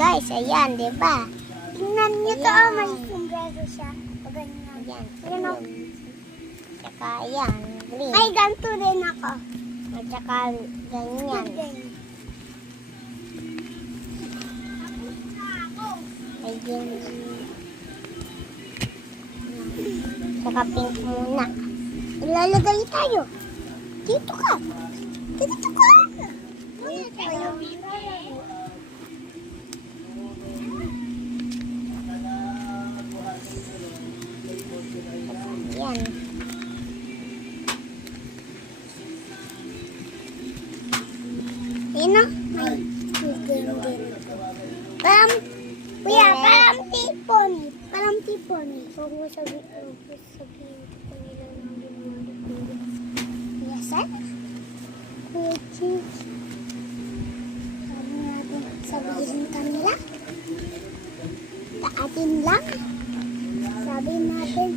guys, ayan, di ba? Tingnan niyo to, Ayan. may sombrero siya. Ganyan. Ayan, Ayan o. tsaka ayan, green. Ay, ganito rin ako. At saka ganyan. Ayun. Saka pink muna. Ilalagay tayo. Dito ka. Dito ka. Ayan. Ayan o. May green. Parang, kuya, parang tipon. Parang tipon. Huwag mo sabihin ko nila ng ginagawa. Yes, sir? Kuya Cheese. Sabi natin, sabihin kanila. Sa atin lang. Sabi natin.